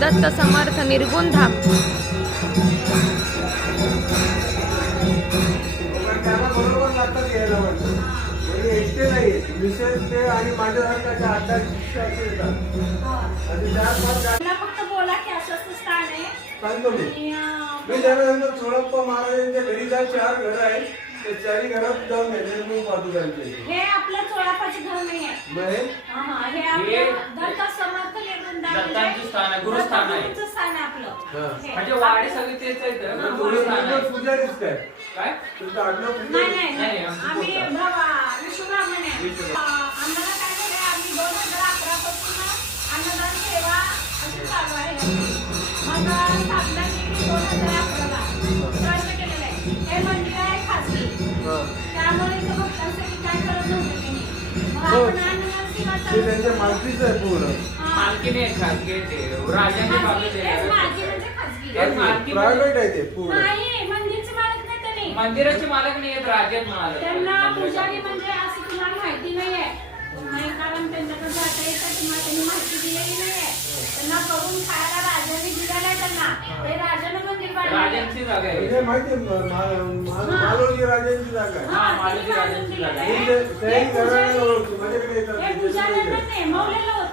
दत्त समर्थ निर्गुण धाम. त्याला बरोबर लागतात घ्यायला वाटतं. म्हणजे एकटे नाही विशेष ते आणि माझ्यासारखा 8-10 शिष्य असे येतात आणि फक्त बोला की असं स्थान आहे. सांगतो मी त्याला सांगतो सोळप्पा महाराजांच्या घरी जा 4 घरं आहेत त्या 4ही घरात जाऊन घेतले मी पादुकांचे. हे आपलं चोळापाचे घर नाही आहे. हे आपलं दत्त समर्थ निर्गुण धाम दत्तांचं स्थान आहे, गुरुस्थान आहे. गुरुचं स्थान आहे आपलं. म्हणजे वाडे सगळे तेच आहेत. गुरुस्थान आहे. पुजारीच काय काय तुमचं आडनाव नाही आम्ही विश्वब्राह्मण आहे. आम्हाला काय झालंय आम्ही 2011 पासून अन्नदान सेवा अशी चालू आहे. मग स्थापना केली 2011 ला. ट्रस्ट केलेलं आहे. हे मंदिर आहे खासगी. त्यामुळे इथं भक्तांसाठी काय करत नव्हतं त्यांनी. मग आपण अन्नदान सेवा ते त्यांच्या मालकीचं आहे पूर्ण. मालकीने खाजगी ते राजांची बाबी ते मालकी म्हणजे खासगी. तेच मालकी प्रायव्हेट आहे ते पूर्ण. नाही मंदिरचे मालक नाही त्यांनी. मंदिराचे मालक नाही आहेत, राजात मालक. त्यांना पुजारी म्हणजे असं तुम्हाला माहिती नाहीये. नाही कारण त्यांच्याकडे जाता येतं किंवा त्यांनी माहिती दिलेली नाहीये. त्यांना करून खायला राजाने दिलेलं आहे त्यांना. ते राजाने मंदिर बांधलं. राजांची जागा आहे. म्हणजे माहिती आहे मालोजी राजांची जागा आहे. मालकी राजांची जागा आहे. म्हणजे त्याही घराण्याला ओळखतो माझ्याकडे येतात. हे पुजाऱ्यांना नाही मौल्याला होतं.